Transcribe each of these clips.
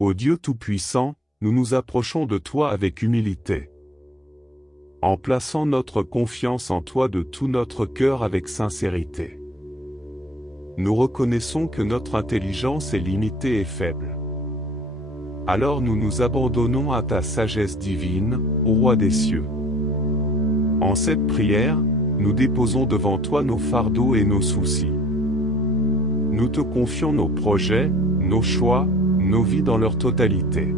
Ô Dieu Tout-Puissant, nous nous approchons de toi avec humilité, en plaçant notre confiance en toi de tout notre cœur avec sincérité. Nous reconnaissons que notre intelligence est limitée et faible. Alors nous nous abandonnons à ta sagesse divine, ô Roi des cieux. En cette prière, nous déposons devant toi nos fardeaux et nos soucis. Nous te confions nos projets, nos choix, nos vies dans leur totalité.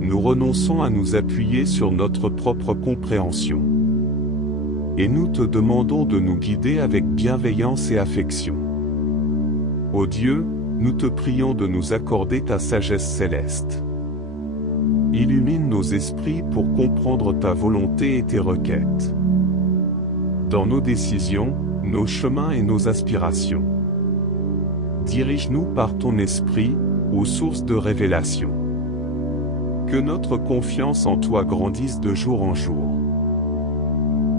Nous renonçons à nous appuyer sur notre propre compréhension. Et nous te demandons de nous guider avec bienveillance et affection. Ô Dieu, nous te prions de nous accorder ta sagesse céleste. Illumine nos esprits pour comprendre ta volonté et tes requêtes. Dans nos décisions, nos chemins et nos aspirations. Dirige-nous par ton esprit, aux sources de révélation. Que notre confiance en toi grandisse de jour en jour.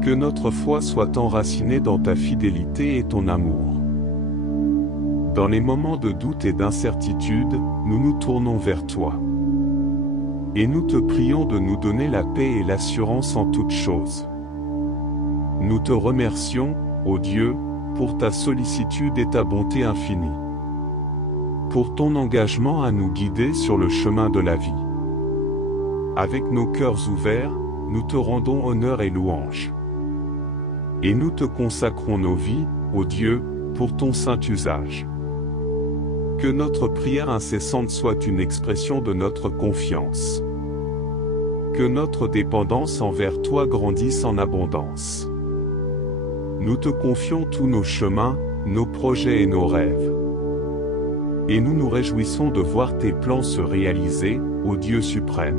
Que notre foi soit enracinée dans ta fidélité et ton amour. Dans les moments de doute et d'incertitude, nous nous tournons vers toi. Et nous te prions de nous donner la paix et l'assurance en toutes choses. Nous te remercions, ô Dieu, pour ta sollicitude et ta bonté infinie. Pour ton engagement à nous guider sur le chemin de la vie. Avec nos cœurs ouverts, nous te rendons honneur et louange. Et nous te consacrons nos vies, ô Dieu, pour ton saint usage. Que notre prière incessante soit une expression de notre confiance. Que notre dépendance envers toi grandisse en abondance. Nous te confions tous nos chemins, nos projets et nos rêves. Et nous nous réjouissons de voir tes plans se réaliser, ô Dieu suprême.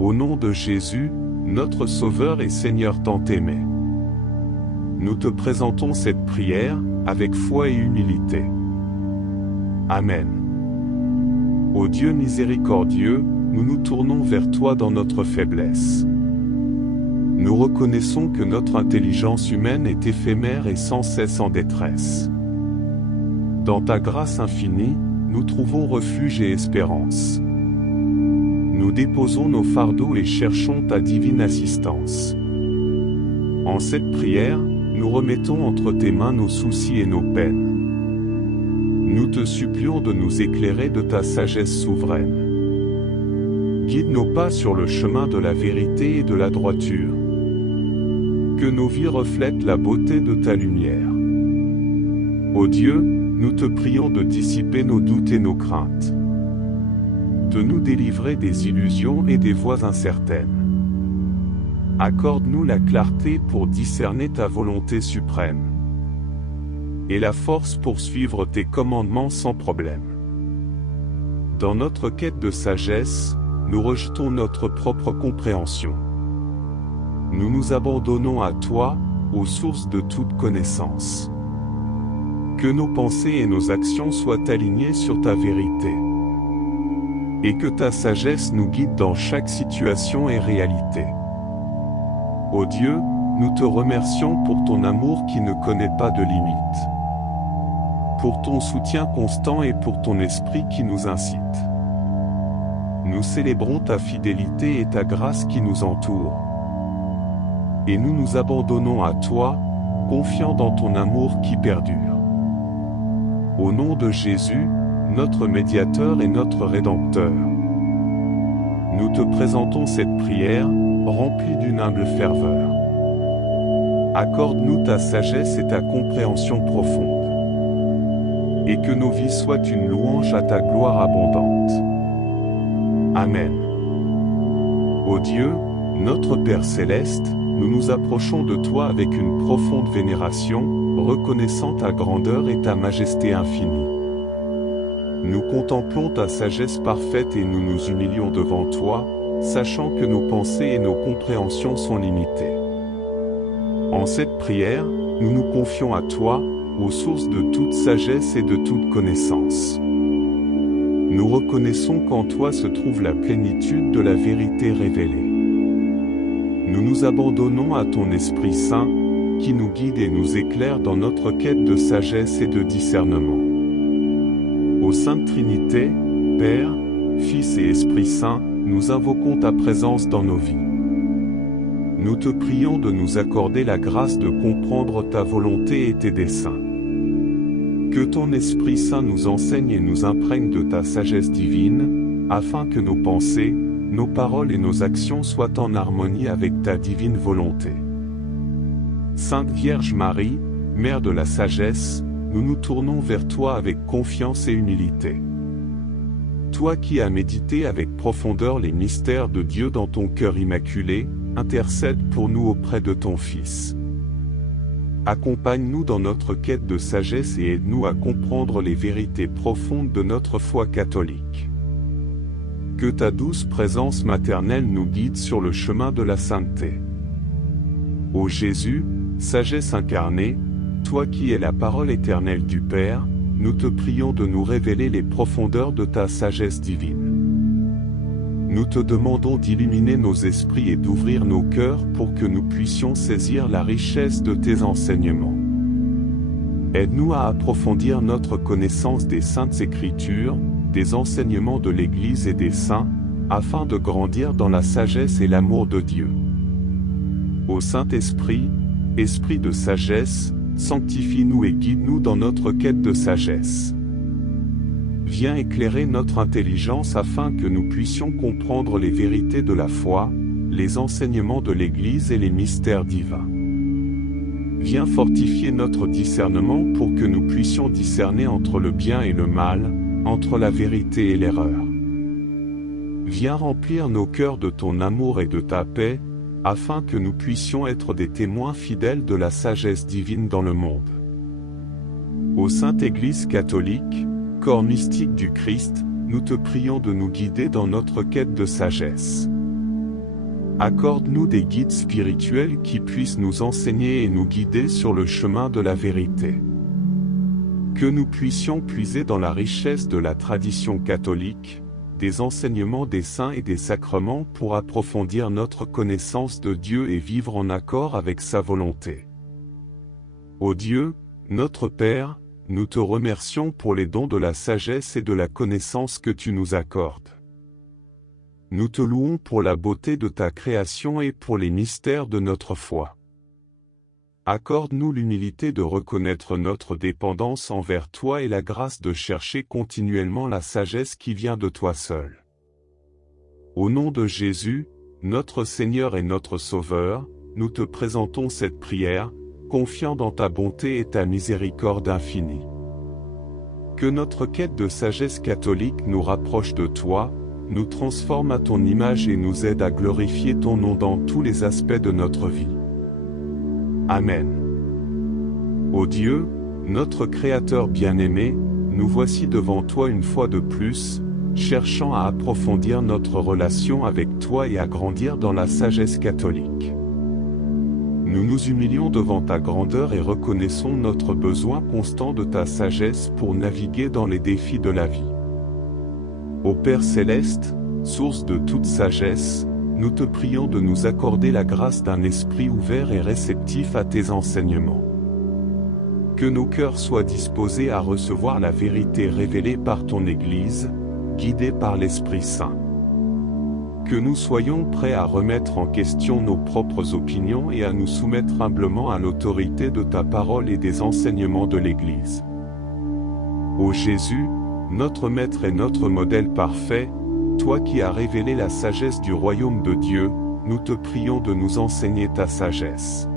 Au nom de Jésus, notre Sauveur et Seigneur tant aimé. Nous te présentons cette prière, avec foi et humilité. Amen. Ô Dieu miséricordieux, nous nous tournons vers toi dans notre faiblesse. Nous reconnaissons que notre intelligence humaine est éphémère et sans cesse en détresse. Dans ta grâce infinie, nous trouvons refuge et espérance. Nous déposons nos fardeaux et cherchons ta divine assistance. En cette prière, nous remettons entre tes mains nos soucis et nos peines. Nous te supplions de nous éclairer de ta sagesse souveraine. Guide nos pas sur le chemin de la vérité et de la droiture. Que nos vies reflètent la beauté de ta lumière. Ô Dieu, nous te prions de dissiper nos doutes et nos craintes. De nous délivrer des illusions et des voies incertaines. Accorde-nous la clarté pour discerner ta volonté suprême. Et la force pour suivre tes commandements sans problème. Dans notre quête de sagesse, nous rejetons notre propre compréhension. Nous nous abandonnons à toi, aux sources de toute connaissance. Que nos pensées et nos actions soient alignées sur ta vérité. Et que ta sagesse nous guide dans chaque situation et réalité. Ô Dieu, nous te remercions pour ton amour qui ne connaît pas de limites. Pour ton soutien constant et pour ton esprit qui nous incite. Nous célébrons ta fidélité et ta grâce qui nous entoure. Et nous nous abandonnons à toi, confiants dans ton amour qui perdure. Au nom de Jésus, notre médiateur et notre rédempteur. Nous te présentons cette prière, remplie d'une humble ferveur. Accorde-nous ta sagesse et ta compréhension profonde. Et que nos vies soient une louange à ta gloire abondante. Amen. Ô Dieu, notre Père céleste, nous nous approchons de toi avec une profonde vénération, reconnaissant ta grandeur et ta majesté infinie. Nous contemplons ta sagesse parfaite et nous nous humilions devant toi, sachant que nos pensées et nos compréhensions sont limitées. En cette prière, nous nous confions à toi, aux sources de toute sagesse et de toute connaissance. Nous reconnaissons qu'en toi se trouve la plénitude de la vérité révélée. Nous nous abandonnons à ton Esprit Saint, qui nous guide et nous éclaire dans notre quête de sagesse et de discernement. Ô Sainte Trinité, Père, Fils et Esprit Saint, nous invoquons ta présence dans nos vies. Nous te prions de nous accorder la grâce de comprendre ta volonté et tes desseins. Que ton Esprit Saint nous enseigne et nous imprègne de ta sagesse divine, afin que nos pensées, nos paroles et nos actions soient en harmonie avec ta divine volonté. Sainte Vierge Marie, Mère de la sagesse, nous nous tournons vers toi avec confiance et humilité. Toi qui as médité avec profondeur les mystères de Dieu dans ton cœur immaculé, intercède pour nous auprès de ton Fils. Accompagne-nous dans notre quête de sagesse et aide-nous à comprendre les vérités profondes de notre foi catholique. Que ta douce présence maternelle nous guide sur le chemin de la sainteté. Ô Jésus, sagesse incarnée, toi qui es la parole éternelle du Père, nous te prions de nous révéler les profondeurs de ta sagesse divine. Nous te demandons d'illuminer nos esprits et d'ouvrir nos cœurs pour que nous puissions saisir la richesse de tes enseignements. Aide-nous à approfondir notre connaissance des Saintes Écritures, des enseignements de l'Église et des saints, afin de grandir dans la sagesse et l'amour de Dieu. Ô Saint-Esprit, Esprit de sagesse, sanctifie-nous et guide-nous dans notre quête de sagesse. Viens éclairer notre intelligence afin que nous puissions comprendre les vérités de la foi, les enseignements de l'Église et les mystères divins. Viens fortifier notre discernement pour que nous puissions discerner entre le bien et le mal, entre la vérité et l'erreur. Viens remplir nos cœurs de ton amour et de ta paix, afin que nous puissions être des témoins fidèles de la sagesse divine dans le monde. Ô Sainte Église catholique, corps mystique du Christ, nous te prions de nous guider dans notre quête de sagesse. Accorde-nous des guides spirituels qui puissent nous enseigner et nous guider sur le chemin de la vérité. Que nous puissions puiser dans la richesse de la tradition catholique, des enseignements des saints et des sacrements pour approfondir notre connaissance de Dieu et vivre en accord avec sa volonté. Ô Dieu, notre Père, nous te remercions pour les dons de la sagesse et de la connaissance que tu nous accordes. Nous te louons pour la beauté de ta création et pour les mystères de notre foi. Accorde-nous l'humilité de reconnaître notre dépendance envers toi et la grâce de chercher continuellement la sagesse qui vient de toi seul. Au nom de Jésus, notre Seigneur et notre Sauveur, nous te présentons cette prière, confiant dans ta bonté et ta miséricorde infinie. Que notre quête de sagesse catholique nous rapproche de toi, nous transforme à ton image et nous aide à glorifier ton nom dans tous les aspects de notre vie. Amen. Ô Dieu, notre Créateur bien-aimé, nous voici devant toi une fois de plus, cherchant à approfondir notre relation avec toi et à grandir dans la sagesse catholique. Nous nous humilions devant ta grandeur et reconnaissons notre besoin constant de ta sagesse pour naviguer dans les défis de la vie. Ô Père céleste, source de toute sagesse, nous te prions de nous accorder la grâce d'un esprit ouvert et réceptif à tes enseignements. Que nos cœurs soient disposés à recevoir la vérité révélée par ton Église, guidés par l'Esprit Saint. Que nous soyons prêts à remettre en question nos propres opinions et à nous soumettre humblement à l'autorité de ta parole et des enseignements de l'Église. Ô Jésus, notre Maître et notre modèle parfait, toi qui as révélé la sagesse du royaume de Dieu, nous te prions de nous enseigner ta sagesse.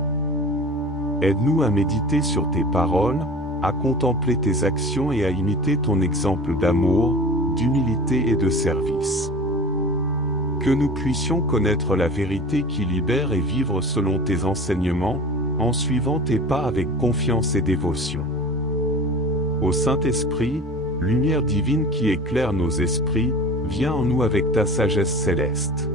Aide-nous à méditer sur tes paroles, à contempler tes actions et à imiter ton exemple d'amour, d'humilité et de service. Que nous puissions connaître la vérité qui libère et vivre selon tes enseignements, en suivant tes pas avec confiance et dévotion. Ô Saint-Esprit, lumière divine qui éclaire nos esprits, viens en nous avec ta sagesse céleste.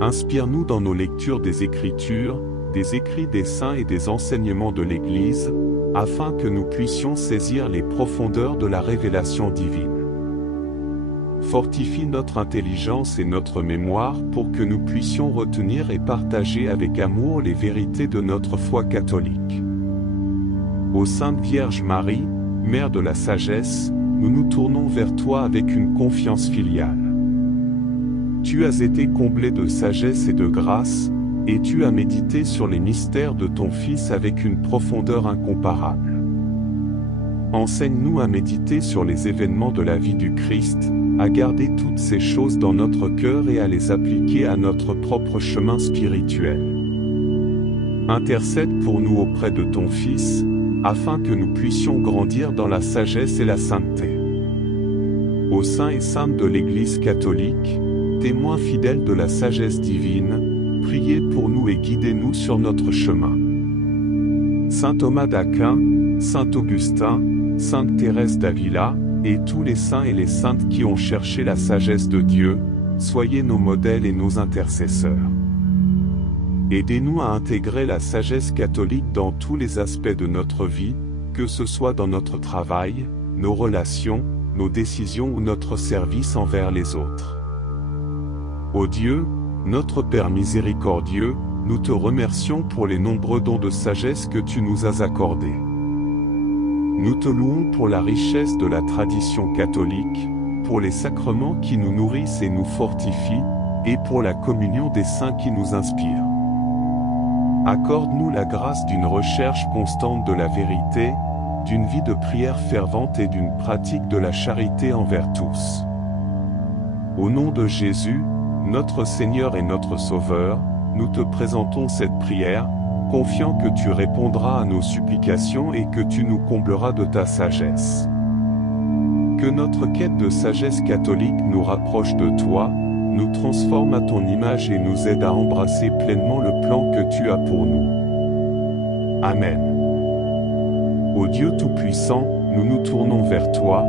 Inspire-nous dans nos lectures des Écritures, des écrits des saints et des enseignements de l'Église, afin que nous puissions saisir les profondeurs de la révélation divine. Fortifie notre intelligence et notre mémoire pour que nous puissions retenir et partager avec amour les vérités de notre foi catholique. Ô Sainte Vierge Marie, Mère de la sagesse, nous nous tournons vers toi avec une confiance filiale. Tu as été comblé de sagesse et de grâce, et tu as médité sur les mystères de ton Fils avec une profondeur incomparable. Enseigne-nous à méditer sur les événements de la vie du Christ, à garder toutes ces choses dans notre cœur et à les appliquer à notre propre chemin spirituel. Intercède pour nous auprès de ton Fils, afin que nous puissions grandir dans la sagesse et la sainteté. Ô saints et saintes de l'Église catholique, témoins fidèles de la sagesse divine, priez pour nous et guidez-nous sur notre chemin. Saint Thomas d'Aquin, Saint Augustin, Sainte Thérèse d'Avila, et tous les saints et les saintes qui ont cherché la sagesse de Dieu, soyez nos modèles et nos intercesseurs. Aidez-nous à intégrer la sagesse catholique dans tous les aspects de notre vie, que ce soit dans notre travail, nos relations, nos décisions ou notre service envers les autres. Ô Dieu, notre Père miséricordieux, nous te remercions pour les nombreux dons de sagesse que tu nous as accordés. Nous te louons pour la richesse de la tradition catholique, pour les sacrements qui nous nourrissent et nous fortifient, et pour la communion des saints qui nous inspire. Accorde-nous la grâce d'une recherche constante de la vérité, d'une vie de prière fervente et d'une pratique de la charité envers tous. Au nom de Jésus, notre Seigneur et notre Sauveur, nous te présentons cette prière, confiant que tu répondras à nos supplications et que tu nous combleras de ta sagesse. Que notre quête de sagesse catholique nous rapproche de toi, nous transforme à ton image et nous aide à embrasser pleinement le plan que tu as pour nous. Amen. Ô Dieu Tout-Puissant, nous nous tournons vers toi,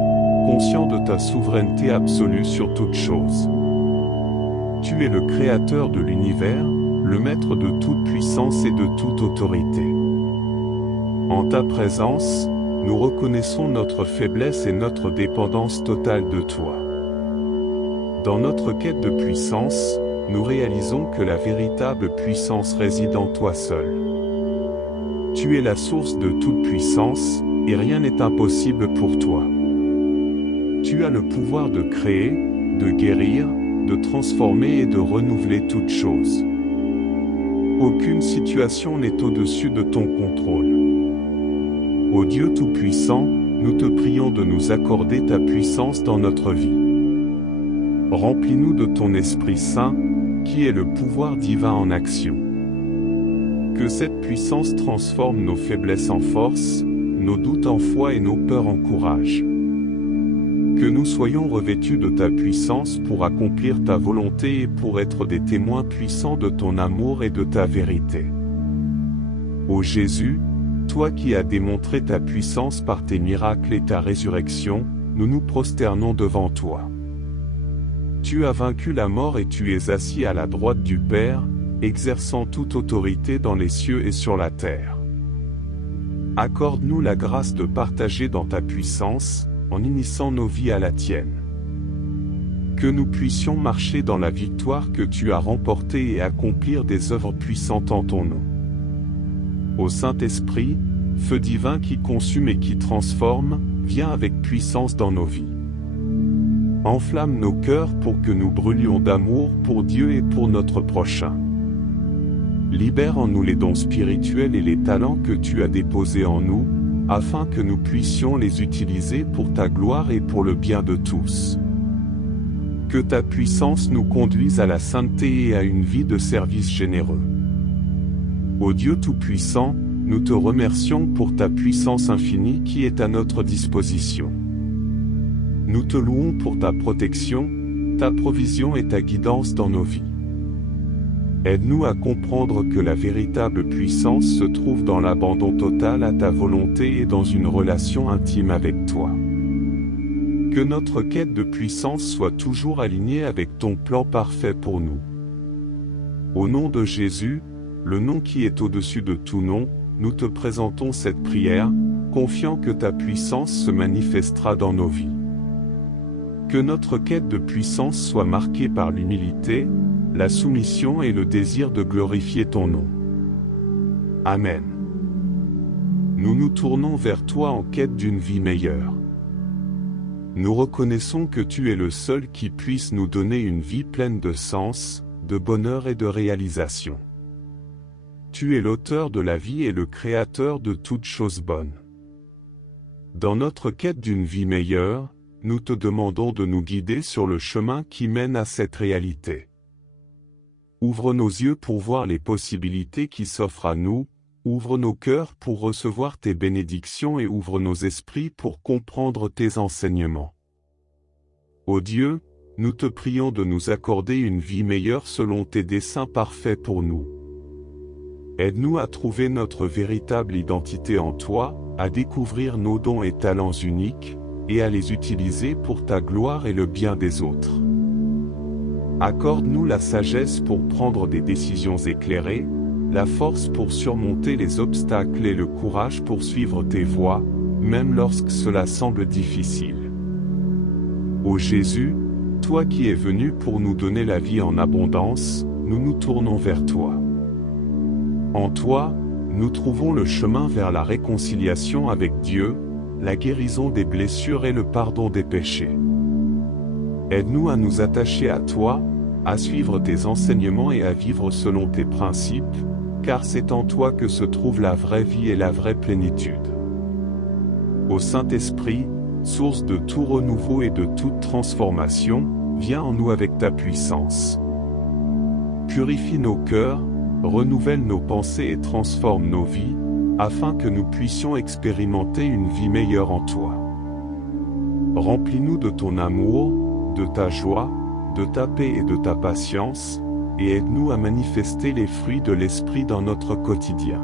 conscients de ta souveraineté absolue sur toute chose. Tu es le Créateur de l'univers, le Maître de toute puissance et de toute autorité. En ta présence, nous reconnaissons notre faiblesse et notre dépendance totale de toi. Dans notre quête de puissance, nous réalisons que la véritable puissance réside en toi seul. Tu es la source de toute puissance, et rien n'est impossible pour toi. Tu as le pouvoir de créer, de guérir, de transformer et de renouveler toutes choses. Aucune situation n'est au-dessus de ton contrôle. Ô Dieu Tout-Puissant, nous te prions de nous accorder ta puissance dans notre vie. Remplis-nous de ton Esprit Saint, qui est le pouvoir divin en action. Que cette puissance transforme nos faiblesses en force, nos doutes en foi et nos peurs en courage. Que nous soyons revêtus de ta puissance pour accomplir ta volonté et pour être des témoins puissants de ton amour et de ta vérité. Ô Jésus, toi qui as démontré ta puissance par tes miracles et ta résurrection, nous nous prosternons devant toi. Tu as vaincu la mort et tu es assis à la droite du Père, exerçant toute autorité dans les cieux et sur la terre. Accorde-nous la grâce de partager dans ta puissance, en unissant nos vies à la tienne. Que nous puissions marcher dans la victoire que tu as remportée et accomplir des œuvres puissantes en ton nom. Ô Saint-Esprit, feu divin qui consume et qui transforme, viens avec puissance dans nos vies. Enflamme nos cœurs pour que nous brûlions d'amour pour Dieu et pour notre prochain. Libère en nous les dons spirituels et les talents que tu as déposés en nous, afin que nous puissions les utiliser pour ta gloire et pour le bien de tous. Que ta puissance nous conduise à la sainteté et à une vie de service généreux. Ô Dieu Tout-Puissant, nous te remercions pour ta puissance infinie qui est à notre disposition. Nous te louons pour ta protection, ta provision et ta guidance dans nos vies. Aide-nous à comprendre que la véritable puissance se trouve dans l'abandon total à ta volonté et dans une relation intime avec toi. Que notre quête de puissance soit toujours alignée avec ton plan parfait pour nous. Au nom de Jésus, le nom qui est au-dessus de tout nom, nous te présentons cette prière, confiant que ta puissance se manifestera dans nos vies. Que notre quête de puissance soit marquée par l'humilité, la soumission et le désir de glorifier ton nom. Amen. Nous nous tournons vers toi en quête d'une vie meilleure. Nous reconnaissons que tu es le seul qui puisse nous donner une vie pleine de sens, de bonheur et de réalisation. Tu es l'auteur de la vie et le créateur de toutes choses bonnes. Dans notre quête d'une vie meilleure, nous te demandons de nous guider sur le chemin qui mène à cette réalité. Ouvre nos yeux pour voir les possibilités qui s'offrent à nous, ouvre nos cœurs pour recevoir tes bénédictions et ouvre nos esprits pour comprendre tes enseignements. Ô Dieu, nous te prions de nous accorder une vie meilleure selon tes desseins parfaits pour nous. Aide-nous à trouver notre véritable identité en toi, à découvrir nos dons et talents uniques, et à les utiliser pour ta gloire et le bien des autres. Accorde-nous la sagesse pour prendre des décisions éclairées, la force pour surmonter les obstacles et le courage pour suivre tes voies, même lorsque cela semble difficile. Ô Jésus, toi qui es venu pour nous donner la vie en abondance, nous nous tournons vers toi. En toi, nous trouvons le chemin vers la réconciliation avec Dieu, la guérison des blessures et le pardon des péchés. Aide-nous à nous attacher à toi, à suivre tes enseignements et à vivre selon tes principes, car c'est en toi que se trouve la vraie vie et la vraie plénitude. Ô Saint-Esprit, source de tout renouveau et de toute transformation, viens en nous avec ta puissance. Purifie nos cœurs, renouvelle nos pensées et transforme nos vies, afin que nous puissions expérimenter une vie meilleure en toi. Remplis-nous de ton amour, de ta joie, de ta paix et de ta patience, et aide-nous à manifester les fruits de l'Esprit dans notre quotidien.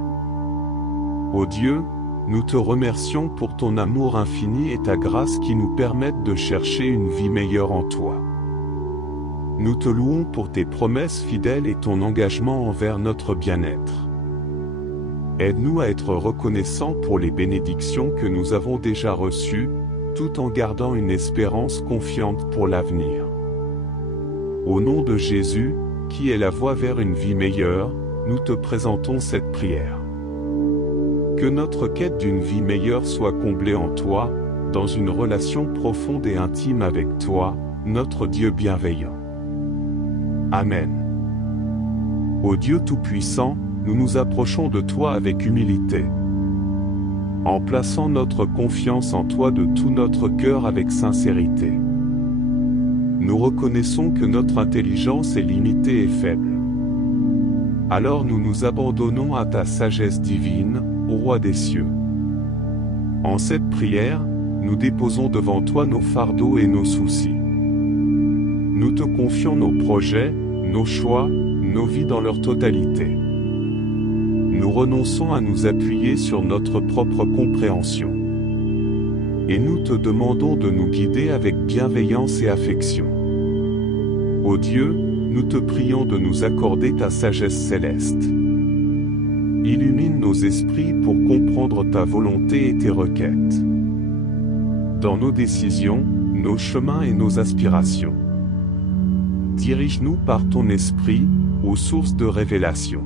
Ô Dieu, nous te remercions pour ton amour infini et ta grâce qui nous permettent de chercher une vie meilleure en toi. Nous te louons pour tes promesses fidèles et ton engagement envers notre bien-être. Aide-nous à être reconnaissants pour les bénédictions que nous avons déjà reçues, tout en gardant une espérance confiante pour l'avenir. Au nom de Jésus, qui est la voie vers une vie meilleure, nous te présentons cette prière. Que notre quête d'une vie meilleure soit comblée en toi, dans une relation profonde et intime avec toi, notre Dieu bienveillant. Amen. Ô Dieu Tout-Puissant, nous nous approchons de toi avec humilité. En plaçant notre confiance en toi de tout notre cœur avec sincérité. Nous reconnaissons que notre intelligence est limitée et faible. Alors nous nous abandonnons à ta sagesse divine, ô Roi des cieux. En cette prière, nous déposons devant toi nos fardeaux et nos soucis. Nous te confions nos projets, nos choix, nos vies dans leur totalité. Nous renonçons à nous appuyer sur notre propre compréhension. Et nous te demandons de nous guider avec bienveillance et affection. Ô Dieu, nous te prions de nous accorder ta sagesse céleste. Illumine nos esprits pour comprendre ta volonté et tes requêtes. Dans nos décisions, nos chemins et nos aspirations. Dirige-nous par ton esprit, aux sources de révélation.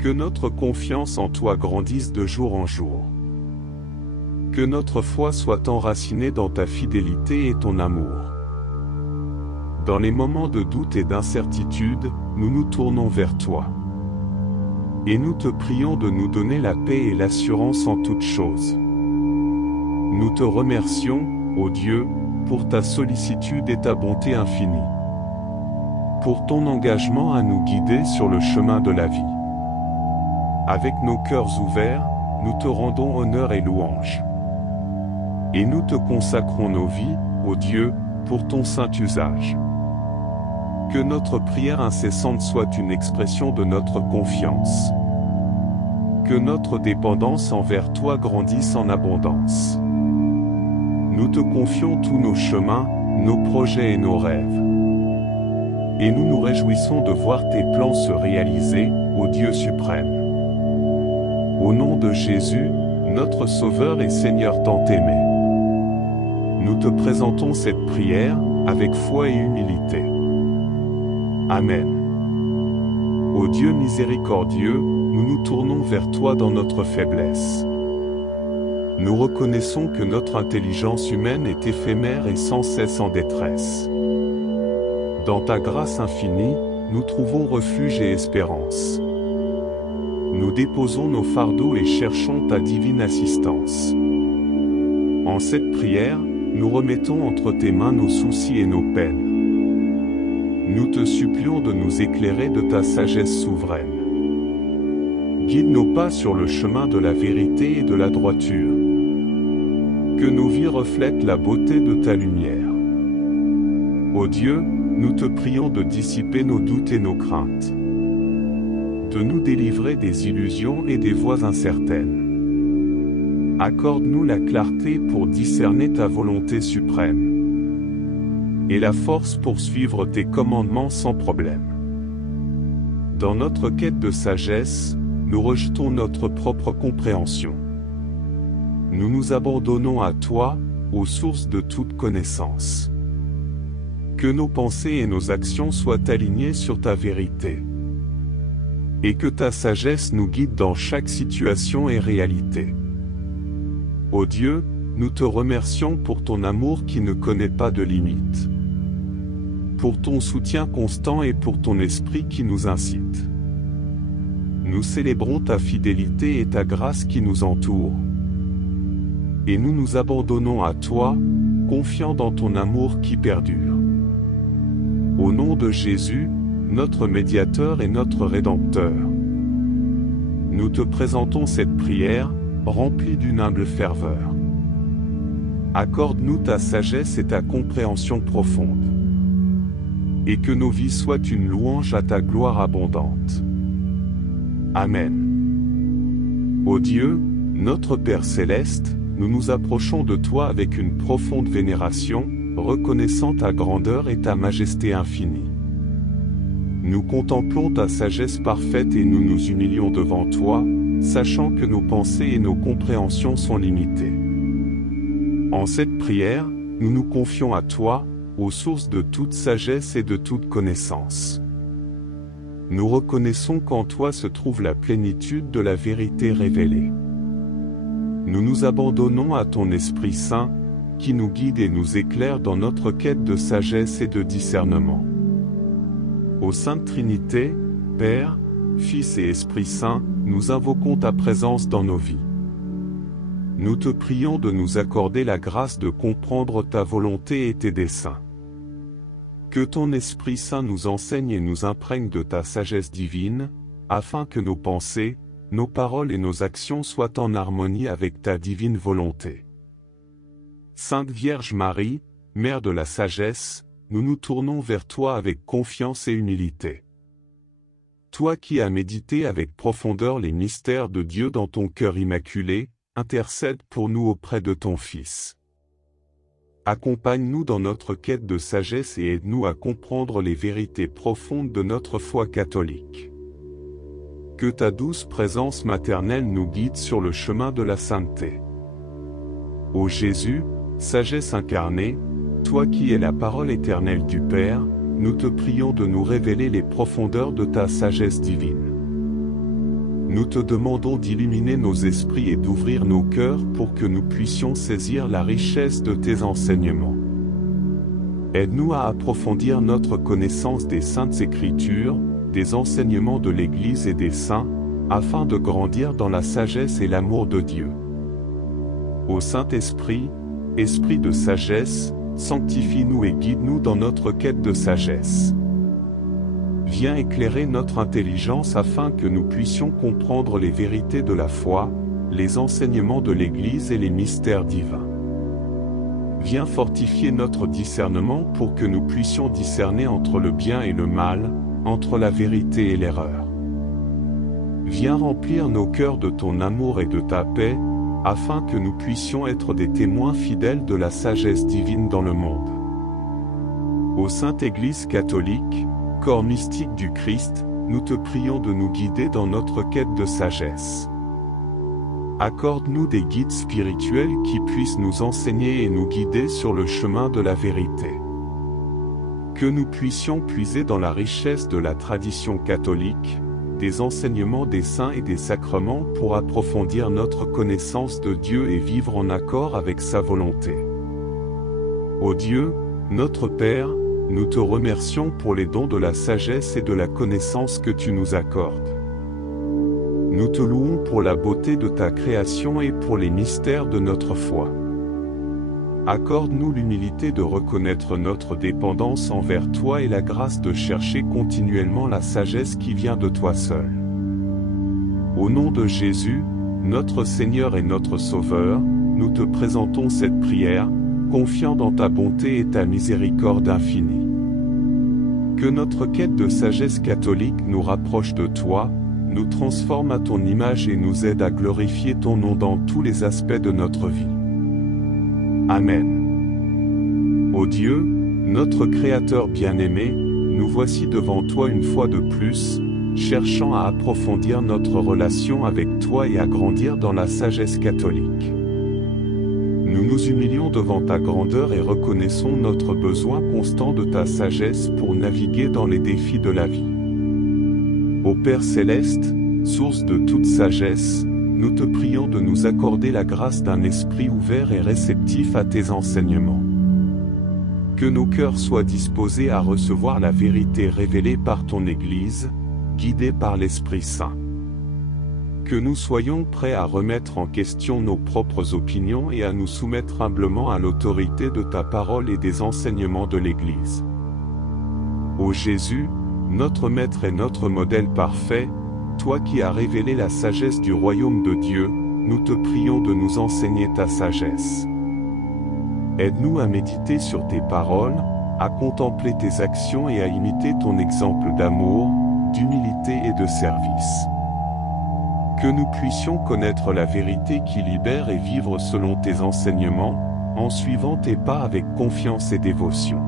Que notre confiance en toi grandisse de jour en jour. Que notre foi soit enracinée dans ta fidélité et ton amour. Dans les moments de doute et d'incertitude, nous nous tournons vers toi. Et nous te prions de nous donner la paix et l'assurance en toutes choses. Nous te remercions, ô Dieu, pour ta sollicitude et ta bonté infinie. Pour ton engagement à nous guider sur le chemin de la vie. Avec nos cœurs ouverts, nous te rendons honneur et louange. Et nous te consacrons nos vies, ô Dieu, pour ton saint usage. Que notre prière incessante soit une expression de notre confiance. Que notre dépendance envers toi grandisse en abondance. Nous te confions tous nos chemins, nos projets et nos rêves. Et nous nous réjouissons de voir tes plans se réaliser, ô Dieu suprême. Au nom de Jésus, notre Sauveur et Seigneur tant aimé. Nous te présentons cette prière, avec foi et humilité. Amen. Ô Dieu miséricordieux, nous nous tournons vers toi dans notre faiblesse. Nous reconnaissons que notre intelligence humaine est éphémère et sans cesse en détresse. Dans ta grâce infinie, nous trouvons refuge et espérance. Nous déposons nos fardeaux et cherchons ta divine assistance. En cette prière, nous remettons entre tes mains nos soucis et nos peines. Nous te supplions de nous éclairer de ta sagesse souveraine. Guide nos pas sur le chemin de la vérité et de la droiture. Que nos vies reflètent la beauté de ta lumière. Ô Dieu, nous te prions de dissiper nos doutes et nos craintes, de nous délivrer des illusions et des voies incertaines. Accorde-nous la clarté pour discerner ta volonté suprême, et la force pour suivre tes commandements sans problème. Dans notre quête de sagesse, nous rejetons notre propre compréhension. Nous nous abandonnons à toi, aux sources de toute connaissance. Que nos pensées et nos actions soient alignées sur ta vérité. Et que ta sagesse nous guide dans chaque situation et réalité. Ô Dieu, nous te remercions pour ton amour qui ne connaît pas de limite, pour ton soutien constant et pour ton esprit qui nous incite. Nous célébrons ta fidélité et ta grâce qui nous entoure. Et nous nous abandonnons à toi, confiants dans ton amour qui perdure. Au nom de Jésus, notre médiateur et notre Rédempteur, nous te présentons cette prière, remplie d'une humble ferveur. Accorde-nous ta sagesse et ta compréhension profonde, et que nos vies soient une louange à ta gloire abondante. Amen. Ô Dieu, notre Père céleste, nous nous approchons de toi avec une profonde vénération, reconnaissant ta grandeur et ta majesté infinie. Nous contemplons ta sagesse parfaite et nous nous humilions devant toi, sachant que nos pensées et nos compréhensions sont limitées. En cette prière, nous nous confions à toi, aux sources de toute sagesse et de toute connaissance. Nous reconnaissons qu'en toi se trouve la plénitude de la vérité révélée. Nous nous abandonnons à ton Esprit Saint, qui nous guide et nous éclaire dans notre quête de sagesse et de discernement. Ô Sainte Trinité, Père, Fils et Esprit Saint, nous invoquons ta présence dans nos vies. Nous te prions de nous accorder la grâce de comprendre ta volonté et tes desseins. Que ton Esprit Saint nous enseigne et nous imprègne de ta sagesse divine, afin que nos pensées, nos paroles et nos actions soient en harmonie avec ta divine volonté. Sainte Vierge Marie, Mère de la sagesse, nous nous tournons vers toi avec confiance et humilité. Toi qui as médité avec profondeur les mystères de Dieu dans ton cœur immaculé, intercède pour nous auprès de ton Fils. Accompagne-nous dans notre quête de sagesse et aide-nous à comprendre les vérités profondes de notre foi catholique. Que ta douce présence maternelle nous guide sur le chemin de la sainteté. Ô Jésus, sagesse incarnée, toi qui es la parole éternelle du Père, nous te prions de nous révéler les profondeurs de ta sagesse divine. Nous te demandons d'illuminer nos esprits et d'ouvrir nos cœurs pour que nous puissions saisir la richesse de tes enseignements. Aide-nous à approfondir notre connaissance des Saintes Écritures, des enseignements de l'Église et des saints, afin de grandir dans la sagesse et l'amour de Dieu. Ô Saint-Esprit, Esprit de sagesse, sanctifie-nous et guide-nous dans notre quête de sagesse. Viens éclairer notre intelligence afin que nous puissions comprendre les vérités de la foi, les enseignements de l'Église et les mystères divins. Viens fortifier notre discernement pour que nous puissions discerner entre le bien et le mal, entre la vérité et l'erreur. Viens remplir nos cœurs de ton amour et de ta paix, afin que nous puissions être des témoins fidèles de la sagesse divine dans le monde. Ô Sainte Église catholique, corps mystique du Christ, nous te prions de nous guider dans notre quête de sagesse. Accorde-nous des guides spirituels qui puissent nous enseigner et nous guider sur le chemin de la vérité. Que nous puissions puiser dans la richesse de la tradition catholique, des enseignements des saints et des sacrements pour approfondir notre connaissance de Dieu et vivre en accord avec sa volonté. Ô Dieu, notre Père, nous te remercions pour les dons de la sagesse et de la connaissance que tu nous accordes. Nous te louons pour la beauté de ta création et pour les mystères de notre foi. Accorde-nous l'humilité de reconnaître notre dépendance envers toi et la grâce de chercher continuellement la sagesse qui vient de toi seul. Au nom de Jésus, notre Seigneur et notre Sauveur, nous te présentons cette prière, confiants dans ta bonté et ta miséricorde infinie. Que notre quête de sagesse catholique nous rapproche de toi, nous transforme à ton image et nous aide à glorifier ton nom dans tous les aspects de notre vie. Amen. Ô Dieu, notre Créateur bien-aimé, nous voici devant toi une fois de plus, cherchant à approfondir notre relation avec toi et à grandir dans la sagesse catholique. Nous nous humilions devant ta grandeur et reconnaissons notre besoin constant de ta sagesse pour naviguer dans les défis de la vie. Ô Père céleste, source de toute sagesse, nous te prions de nous accorder la grâce d'un esprit ouvert et réceptif à tes enseignements. Que nos cœurs soient disposés à recevoir la vérité révélée par ton Église, guidés par l'Esprit Saint. Que nous soyons prêts à remettre en question nos propres opinions et à nous soumettre humblement à l'autorité de ta parole et des enseignements de l'Église. Ô Jésus, notre Maître et notre modèle parfait, toi qui as révélé la sagesse du royaume de Dieu, nous te prions de nous enseigner ta sagesse. Aide-nous à méditer sur tes paroles, à contempler tes actions et à imiter ton exemple d'amour, d'humilité et de service. Que nous puissions connaître la vérité qui libère et vivre selon tes enseignements, en suivant tes pas avec confiance et dévotion.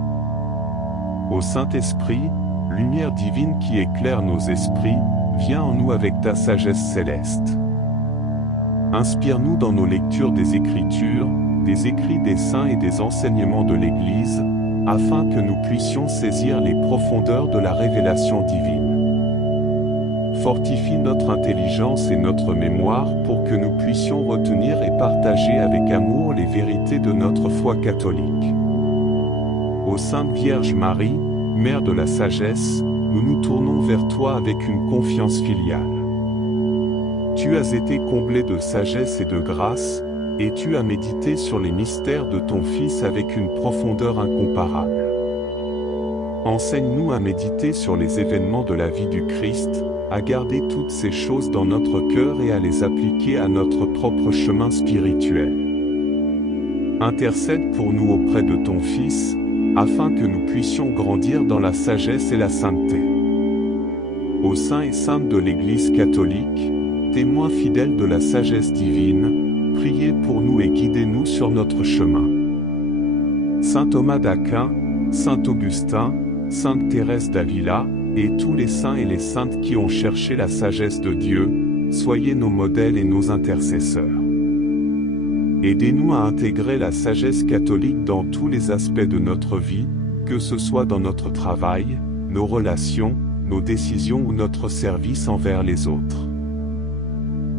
Ô Saint-Esprit, lumière divine qui éclaire nos esprits, viens en nous avec ta sagesse céleste. Inspire-nous dans nos lectures des Écritures, des écrits des saints et des enseignements de l'Église, afin que nous puissions saisir les profondeurs de la révélation divine. Fortifie notre intelligence et notre mémoire pour que nous puissions retenir et partager avec amour les vérités de notre foi catholique. Ô Sainte Vierge Marie, Mère de la sagesse, nous nous tournons vers toi avec une confiance filiale. Tu as été comblée de sagesse et de grâce, et tu as médité sur les mystères de ton Fils avec une profondeur incomparable. Enseigne-nous à méditer sur les événements de la vie du Christ, à garder toutes ces choses dans notre cœur et à les appliquer à notre propre chemin spirituel. Intercède pour nous auprès de ton Fils, afin que nous puissions grandir dans la sagesse et la sainteté. Ô saints et saintes de l'Église catholique, témoins fidèles de la sagesse divine, priez pour nous et guidez-nous sur notre chemin. Saint Thomas d'Aquin, Saint Augustin, Sainte Thérèse d'Avila, et tous les saints et les saintes qui ont cherché la sagesse de Dieu, soyez nos modèles et nos intercesseurs. Aidez-nous à intégrer la sagesse catholique dans tous les aspects de notre vie, que ce soit dans notre travail, nos relations, nos décisions ou notre service envers les autres.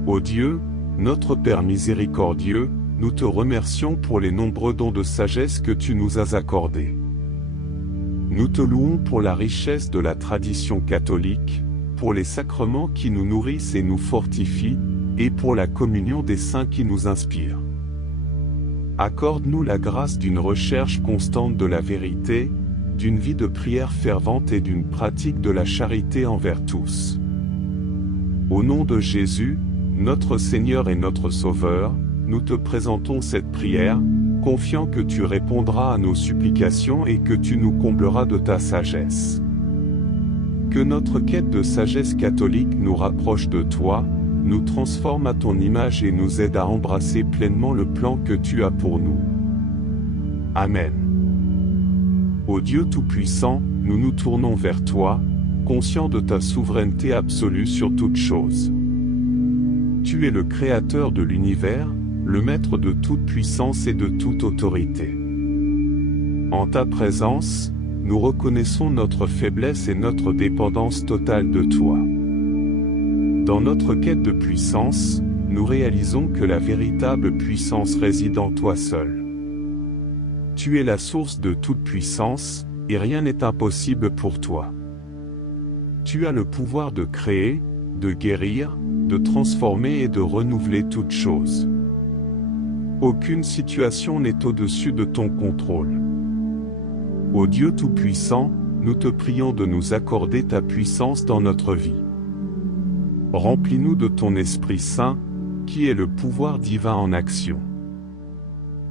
Ô Dieu, notre Père miséricordieux, nous te remercions pour les nombreux dons de sagesse que tu nous as accordés. Nous te louons pour la richesse de la tradition catholique, pour les sacrements qui nous nourrissent et nous fortifient, et pour la communion des saints qui nous inspire. Accorde-nous la grâce d'une recherche constante de la vérité, d'une vie de prière fervente et d'une pratique de la charité envers tous. Au nom de Jésus, notre Seigneur et notre Sauveur, nous te présentons cette prière, confiants que tu répondras à nos supplications et que tu nous combleras de ta sagesse. Que notre quête de sagesse catholique nous rapproche de toi, nous transforme à ton image et nous aide à embrasser pleinement le plan que tu as pour nous. Amen. Ô Dieu Tout-Puissant, nous nous tournons vers toi, conscients de ta souveraineté absolue sur toute chose. Tu es le Créateur de l'univers, le Maître de toute puissance et de toute autorité. En ta présence, nous reconnaissons notre faiblesse et notre dépendance totale de toi. Dans notre quête de puissance, nous réalisons que la véritable puissance réside en toi seul. Tu es la source de toute puissance, et rien n'est impossible pour toi. Tu as le pouvoir de créer, de guérir, de transformer et de renouveler toutes choses. Aucune situation n'est au-dessus de ton contrôle. Ô Dieu Tout-Puissant, nous te prions de nous accorder ta puissance dans notre vie. Remplis-nous de ton Esprit Saint, qui est le pouvoir divin en action.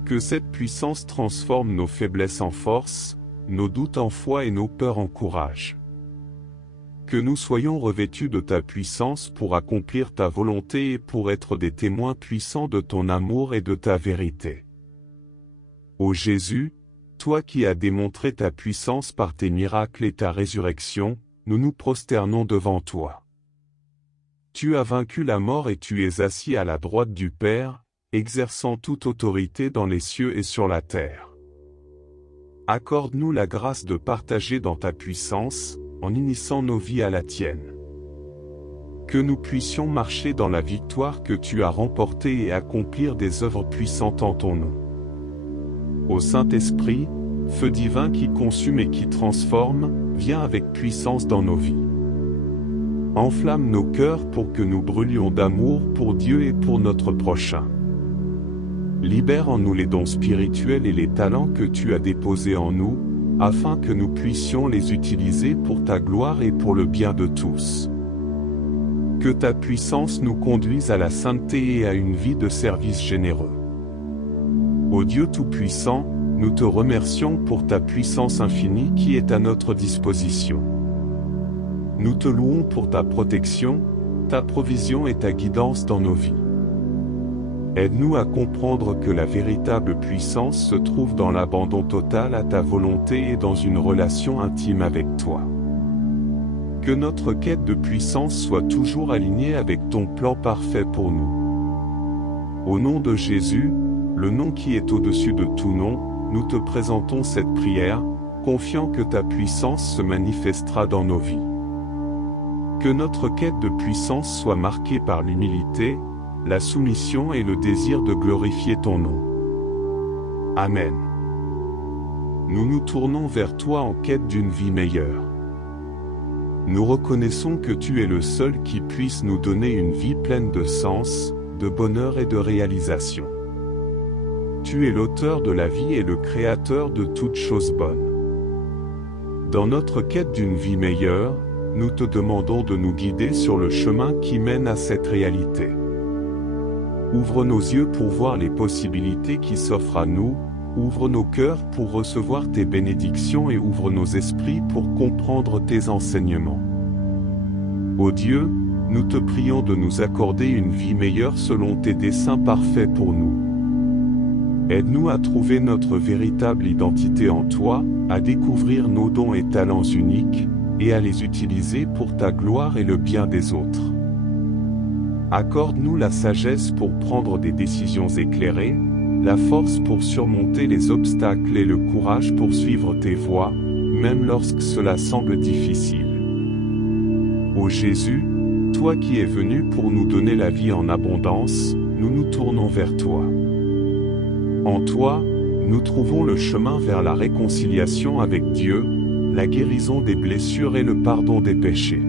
Que cette puissance transforme nos faiblesses en force, nos doutes en foi et nos peurs en courage. Que nous soyons revêtus de ta puissance pour accomplir ta volonté et pour être des témoins puissants de ton amour et de ta vérité. Ô Jésus, toi qui as démontré ta puissance par tes miracles et ta résurrection, nous nous prosternons devant toi. Tu as vaincu la mort et tu es assis à la droite du Père, exerçant toute autorité dans les cieux et sur la terre. Accorde-nous la grâce de partager dans ta puissance, en unissant nos vies à la tienne. Que nous puissions marcher dans la victoire que tu as remportée et accomplir des œuvres puissantes en ton nom. Ô Saint-Esprit, feu divin qui consume et qui transforme, viens avec puissance dans nos vies. Enflamme nos cœurs pour que nous brûlions d'amour pour Dieu et pour notre prochain. Libère en nous les dons spirituels et les talents que tu as déposés en nous, afin que nous puissions les utiliser pour ta gloire et pour le bien de tous. Que ta puissance nous conduise à la sainteté et à une vie de service généreux. Ô Dieu Tout-Puissant, nous te remercions pour ta puissance infinie qui est à notre disposition. Nous te louons pour ta protection, ta provision et ta guidance dans nos vies. Aide-nous à comprendre que la véritable puissance se trouve dans l'abandon total à ta volonté et dans une relation intime avec toi. Que notre quête de puissance soit toujours alignée avec ton plan parfait pour nous. Au nom de Jésus, le nom qui est au-dessus de tout nom, nous te présentons cette prière, confiant que ta puissance se manifestera dans nos vies. Que notre quête de puissance soit marquée par l'humilité, la soumission et le désir de glorifier ton nom. Amen. Nous nous tournons vers toi en quête d'une vie meilleure. Nous reconnaissons que tu es le seul qui puisse nous donner une vie pleine de sens, de bonheur et de réalisation. Tu es l'auteur de la vie et le créateur de toutes choses bonnes. Dans notre quête d'une vie meilleure, nous te demandons de nous guider sur le chemin qui mène à cette réalité. Ouvre nos yeux pour voir les possibilités qui s'offrent à nous, ouvre nos cœurs pour recevoir tes bénédictions et ouvre nos esprits pour comprendre tes enseignements. Ô Dieu, nous te prions de nous accorder une vie meilleure selon tes desseins parfaits pour nous. Aide-nous à trouver notre véritable identité en toi, à découvrir nos dons et talents uniques, et à les utiliser pour ta gloire et le bien des autres. Accorde-nous la sagesse pour prendre des décisions éclairées, la force pour surmonter les obstacles et le courage pour suivre tes voies, même lorsque cela semble difficile. Ô Jésus, toi qui es venu pour nous donner la vie en abondance, nous nous tournons vers toi. En toi, nous trouvons le chemin vers la réconciliation avec Dieu, la guérison des blessures et le pardon des péchés.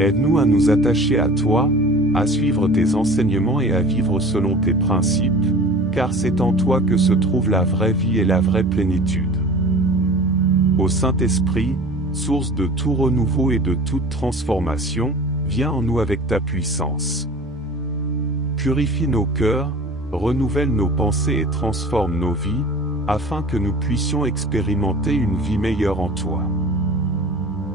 Aide-nous à nous attacher à toi, à suivre tes enseignements et à vivre selon tes principes, car c'est en toi que se trouve la vraie vie et la vraie plénitude. Ô Saint-Esprit, source de tout renouveau et de toute transformation, viens en nous avec ta puissance. Purifie nos cœurs, renouvelle nos pensées et transforme nos vies, afin que nous puissions expérimenter une vie meilleure en toi.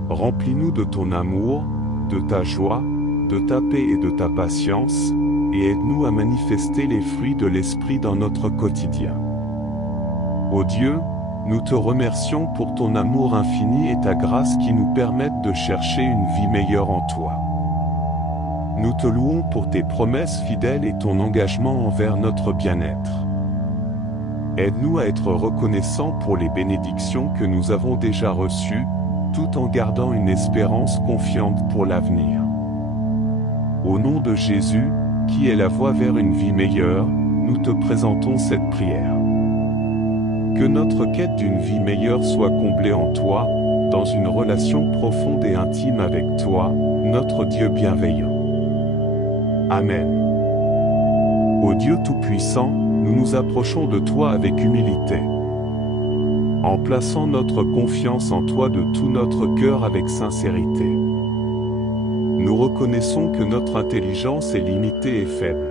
Remplis-nous de ton amour, de ta joie, de ta paix et de ta patience, et aide-nous à manifester les fruits de l'Esprit dans notre quotidien. Ô Dieu, nous te remercions pour ton amour infini et ta grâce qui nous permettent de chercher une vie meilleure en toi. Nous te louons pour tes promesses fidèles et ton engagement envers notre bien-être. Aide-nous à être reconnaissants pour les bénédictions que nous avons déjà reçues, tout en gardant une espérance confiante pour l'avenir. Au nom de Jésus, qui est la voie vers une vie meilleure, nous te présentons cette prière. Que notre quête d'une vie meilleure soit comblée en toi, dans une relation profonde et intime avec toi, notre Dieu bienveillant. Amen. Ô Dieu Tout-Puissant, nous nous approchons de toi avec humilité. En plaçant notre confiance en toi de tout notre cœur avec sincérité. Nous reconnaissons que notre intelligence est limitée et faible.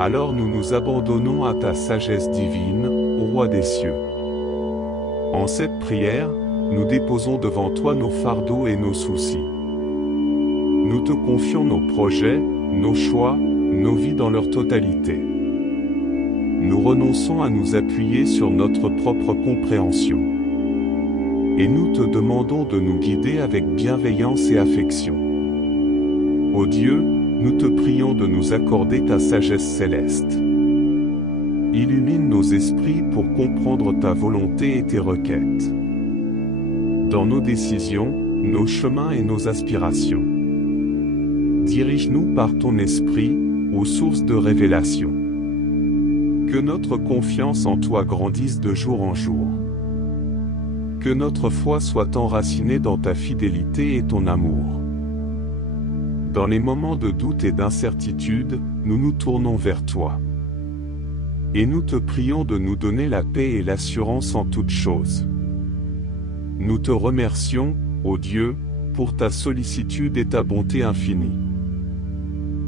Alors nous nous abandonnons à ta sagesse divine, ô Roi des cieux. En cette prière, nous déposons devant toi nos fardeaux et nos soucis. Nous te confions nos projets, nos choix, nos vies dans leur totalité. Nous renonçons à nous appuyer sur notre propre compréhension. Et nous te demandons de nous guider avec bienveillance et affection. Ô Dieu, nous te prions de nous accorder ta sagesse céleste. Illumine nos esprits pour comprendre ta volonté et tes requêtes. Dans nos décisions, nos chemins et nos aspirations. Dirige-nous par ton esprit, aux sources de révélation. Que notre confiance en toi grandisse de jour en jour. Que notre foi soit enracinée dans ta fidélité et ton amour. Dans les moments de doute et d'incertitude, nous nous tournons vers toi. Et nous te prions de nous donner la paix et l'assurance en toutes choses. Nous te remercions, ô Dieu, pour ta sollicitude et ta bonté infinie.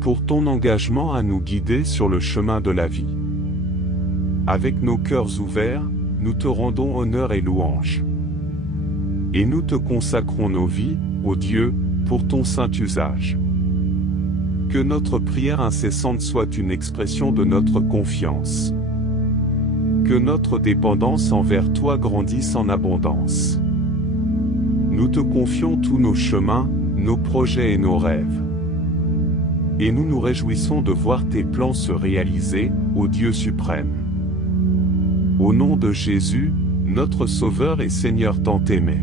Pour ton engagement à nous guider sur le chemin de la vie. Avec nos cœurs ouverts, nous te rendons honneur et louange. Et nous te consacrons nos vies, ô Dieu, pour ton saint usage. Que notre prière incessante soit une expression de notre confiance. Que notre dépendance envers toi grandisse en abondance. Nous te confions tous nos chemins, nos projets et nos rêves. Et nous nous réjouissons de voir tes plans se réaliser, ô Dieu suprême. Au nom de Jésus, notre Sauveur et Seigneur tant aimé.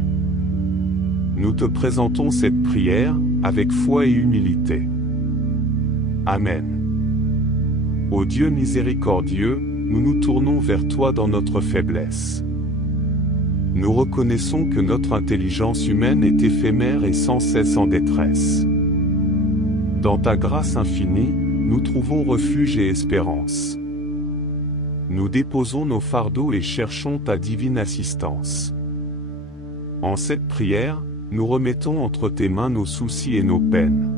Nous te présentons cette prière, avec foi et humilité. Amen. Ô Dieu miséricordieux, nous nous tournons vers toi dans notre faiblesse. Nous reconnaissons que notre intelligence humaine est éphémère et sans cesse en détresse. Dans ta grâce infinie, nous trouvons refuge et espérance. Nous déposons nos fardeaux et cherchons ta divine assistance. En cette prière, nous remettons entre tes mains nos soucis et nos peines.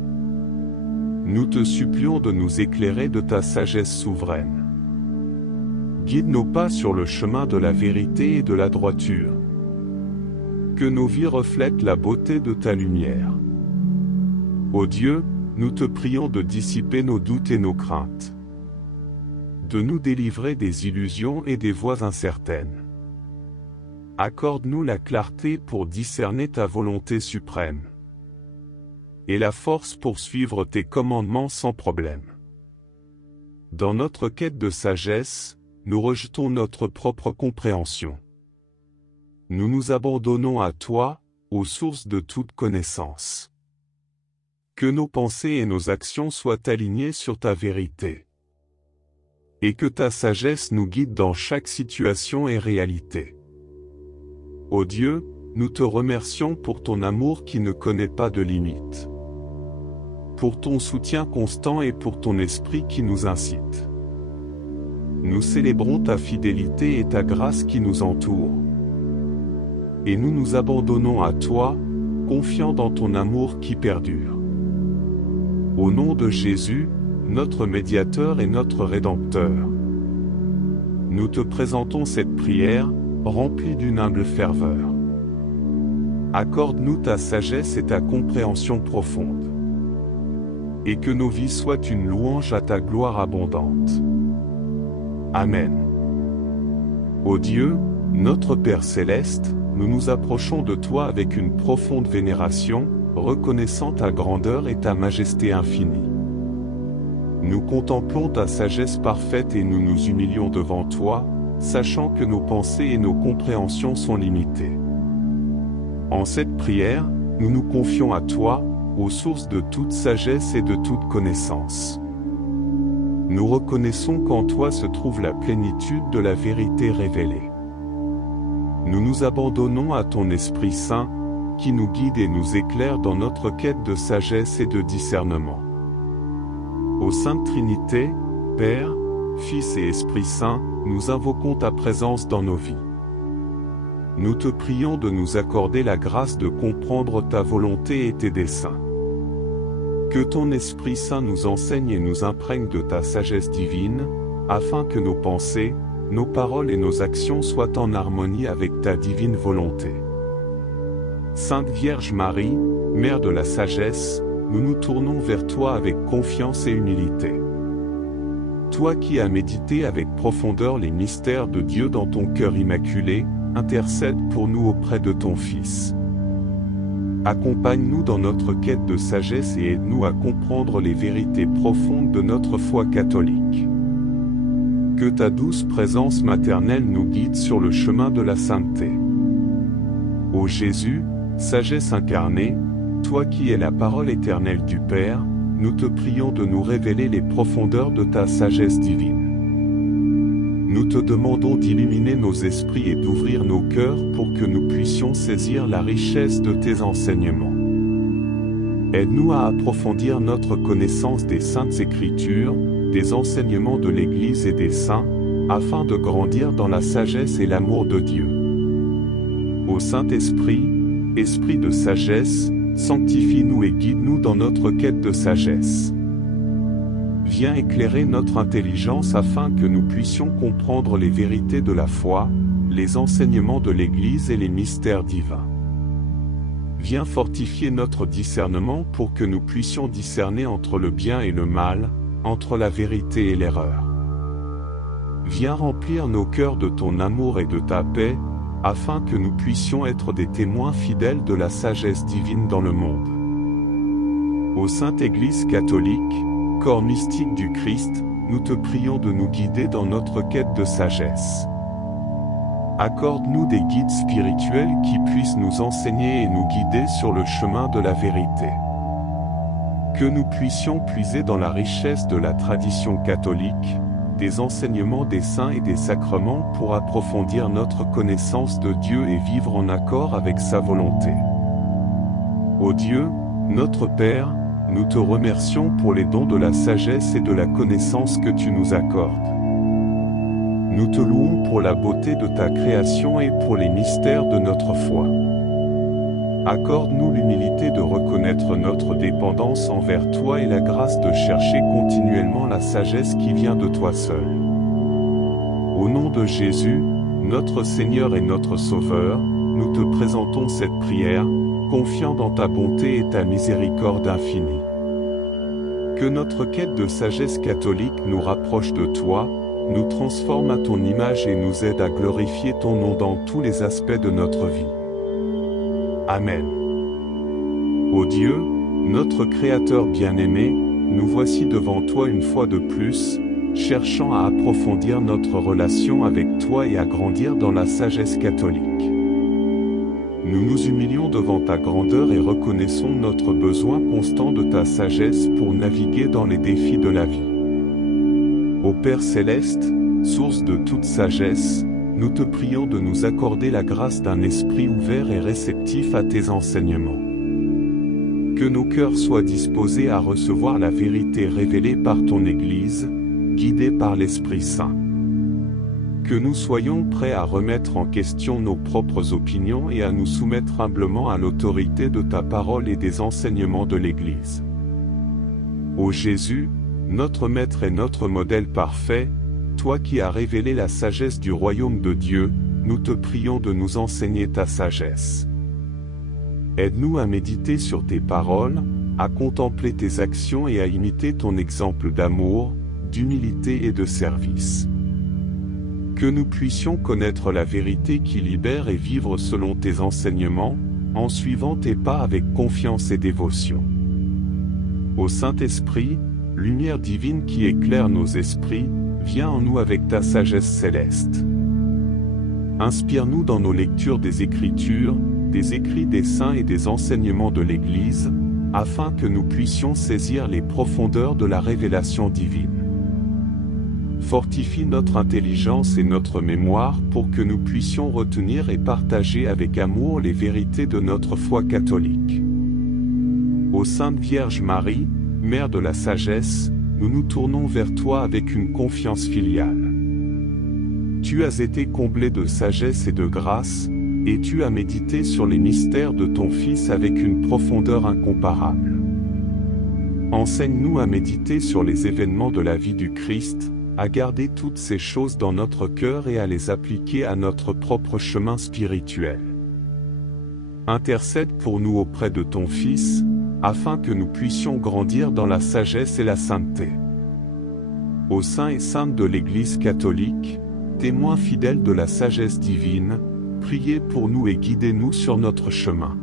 Nous te supplions de nous éclairer de ta sagesse souveraine. Guide nos pas sur le chemin de la vérité et de la droiture. Que nos vies reflètent la beauté de ta lumière. Ô Dieu, nous te prions de dissiper nos doutes et nos craintes. De nous délivrer des illusions et des voies incertaines. Accorde-nous la clarté pour discerner ta volonté suprême. Et la force pour suivre tes commandements sans problème. Dans notre quête de sagesse, nous rejetons notre propre compréhension. Nous nous abandonnons à toi, aux sources de toute connaissance. Que nos pensées et nos actions soient alignées sur ta vérité. Et que ta sagesse nous guide dans chaque situation et réalité. Ô Dieu, nous te remercions pour ton amour qui ne connaît pas de limites. Pour ton soutien constant et pour ton esprit qui nous incite. Nous célébrons ta fidélité et ta grâce qui nous entoure. Et nous nous abandonnons à toi, confiants dans ton amour qui perdure. Au nom de Jésus, notre médiateur et notre rédempteur. Nous te présentons cette prière, remplie d'une humble ferveur. Accorde-nous ta sagesse et ta compréhension profonde. Et que nos vies soient une louange à ta gloire abondante. Amen. Ô Dieu, notre Père céleste, nous nous approchons de toi avec une profonde vénération, reconnaissant ta grandeur et ta majesté infinie. Nous contemplons ta sagesse parfaite et nous nous humilions devant toi, sachant que nos pensées et nos compréhensions sont limitées. En cette prière, nous nous confions à toi, ô source de toute sagesse et de toute connaissance. Nous reconnaissons qu'en toi se trouve la plénitude de la vérité révélée. Nous nous abandonnons à ton Esprit Saint, qui nous guide et nous éclaire dans notre quête de sagesse et de discernement. Ô Sainte Trinité, Père, Fils et Esprit Saint, nous invoquons ta présence dans nos vies. Nous te prions de nous accorder la grâce de comprendre ta volonté et tes desseins. Que ton Esprit Saint nous enseigne et nous imprègne de ta sagesse divine, afin que nos pensées, nos paroles et nos actions soient en harmonie avec ta divine volonté. Sainte Vierge Marie, Mère de la sagesse, nous nous tournons vers toi avec confiance et humilité. Toi qui as médité avec profondeur les mystères de Dieu dans ton cœur immaculé, intercède pour nous auprès de ton Fils. Accompagne-nous dans notre quête de sagesse et aide-nous à comprendre les vérités profondes de notre foi catholique. Que ta douce présence maternelle nous guide sur le chemin de la sainteté. Ô Jésus, sagesse incarnée, toi qui es la parole éternelle du Père, nous te prions de nous révéler les profondeurs de ta sagesse divine. Nous te demandons d'illuminer nos esprits et d'ouvrir nos cœurs pour que nous puissions saisir la richesse de tes enseignements. Aide-nous à approfondir notre connaissance des Saintes Écritures, des enseignements de l'Église et des saints, afin de grandir dans la sagesse et l'amour de Dieu. Ô Saint-Esprit, Esprit de sagesse, sanctifie-nous et guide-nous dans notre quête de sagesse. Viens éclairer notre intelligence afin que nous puissions comprendre les vérités de la foi, les enseignements de l'Église et les mystères divins. Viens fortifier notre discernement pour que nous puissions discerner entre le bien et le mal, entre la vérité et l'erreur. Viens remplir nos cœurs de ton amour et de ta paix, afin que nous puissions être des témoins fidèles de la sagesse divine dans le monde. Ô Sainte Église catholique, corps mystique du Christ, nous te prions de nous guider dans notre quête de sagesse. Accorde-nous des guides spirituels qui puissent nous enseigner et nous guider sur le chemin de la vérité. Que nous puissions puiser dans la richesse de la tradition catholique, des enseignements des saints et des sacrements pour approfondir notre connaissance de Dieu et vivre en accord avec sa volonté. Ô Dieu, notre Père, nous te remercions pour les dons de la sagesse et de la connaissance que tu nous accordes. Nous te louons pour la beauté de ta création et pour les mystères de notre foi. Accorde-nous l'humilité de reconnaître notre dépendance envers toi et la grâce de chercher continuellement la sagesse qui vient de toi seul. Au nom de Jésus, notre Seigneur et notre Sauveur, nous te présentons cette prière, confiant dans ta bonté et ta miséricorde infinie. Que notre quête de sagesse catholique nous rapproche de toi, nous transforme à ton image et nous aide à glorifier ton nom dans tous les aspects de notre vie. Amen. Ô Dieu, notre Créateur bien-aimé, nous voici devant toi une fois de plus, cherchant à approfondir notre relation avec toi et à grandir dans la sagesse catholique. Nous nous humilions devant ta grandeur et reconnaissons notre besoin constant de ta sagesse pour naviguer dans les défis de la vie. Ô Père céleste, source de toute sagesse, nous te prions de nous accorder la grâce d'un esprit ouvert et réceptif à tes enseignements. Que nos cœurs soient disposés à recevoir la vérité révélée par ton Église, guidée par l'Esprit Saint. Que nous soyons prêts à remettre en question nos propres opinions et à nous soumettre humblement à l'autorité de ta parole et des enseignements de l'Église. Ô Jésus, notre Maître et notre modèle parfait, toi qui as révélé la sagesse du royaume de Dieu, nous te prions de nous enseigner ta sagesse. Aide-nous à méditer sur tes paroles, à contempler tes actions et à imiter ton exemple d'amour, d'humilité et de service. Que nous puissions connaître la vérité qui libère et vivre selon tes enseignements, en suivant tes pas avec confiance et dévotion. Ô Saint-Esprit, lumière divine qui éclaire nos esprits, viens en nous avec ta sagesse céleste. Inspire-nous dans nos lectures des Écritures, des écrits des saints et des enseignements de l'Église, afin que nous puissions saisir les profondeurs de la révélation divine. Fortifie notre intelligence et notre mémoire pour que nous puissions retenir et partager avec amour les vérités de notre foi catholique. Ô Sainte Vierge Marie, Mère de la sagesse, nous nous tournons vers toi avec une confiance filiale. Tu as été comblée de sagesse et de grâce, et tu as médité sur les mystères de ton Fils avec une profondeur incomparable. Enseigne-nous à méditer sur les événements de la vie du Christ, à garder toutes ces choses dans notre cœur et à les appliquer à notre propre chemin spirituel. Intercède pour nous auprès de ton Fils, afin que nous puissions grandir dans la sagesse et la sainteté. Ô saints et saintes de l'Église catholique, témoins fidèles de la sagesse divine, priez pour nous et guidez-nous sur notre chemin.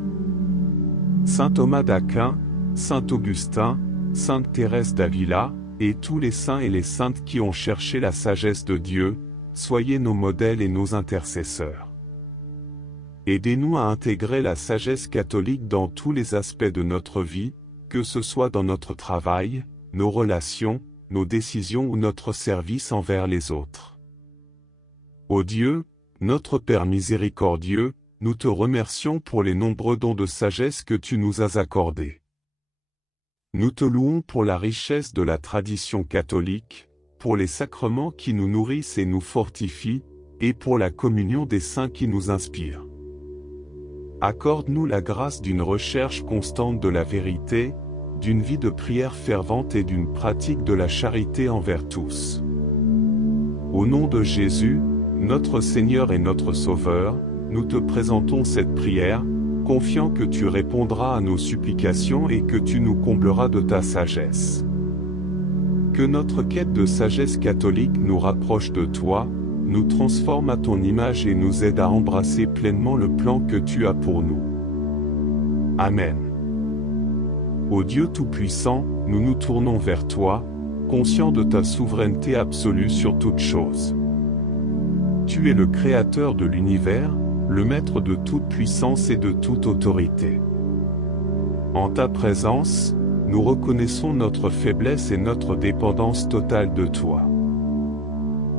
Saint Thomas d'Aquin, Saint Augustin, Sainte Thérèse d'Avila, et tous les saints et les saintes qui ont cherché la sagesse de Dieu, soyez nos modèles et nos intercesseurs. Aidez-nous à intégrer la sagesse catholique dans tous les aspects de notre vie, que ce soit dans notre travail, nos relations, nos décisions ou notre service envers les autres. Ô Dieu, notre Père miséricordieux, nous te remercions pour les nombreux dons de sagesse que tu nous as accordés. Nous te louons pour la richesse de la tradition catholique, pour les sacrements qui nous nourrissent et nous fortifient, et pour la communion des saints qui nous inspire. Accorde-nous la grâce d'une recherche constante de la vérité, d'une vie de prière fervente et d'une pratique de la charité envers tous. Au nom de Jésus, notre Seigneur et notre Sauveur, nous te présentons cette prière, confiant que tu répondras à nos supplications et que tu nous combleras de ta sagesse. Que notre quête de sagesse catholique nous rapproche de toi, nous transforme à ton image et nous aide à embrasser pleinement le plan que tu as pour nous. Amen. Ô Dieu Tout-Puissant, nous nous tournons vers toi, conscients de ta souveraineté absolue sur toute chose. Tu es le Créateur de l'univers, le Maître de toute puissance et de toute autorité. En ta présence, nous reconnaissons notre faiblesse et notre dépendance totale de toi.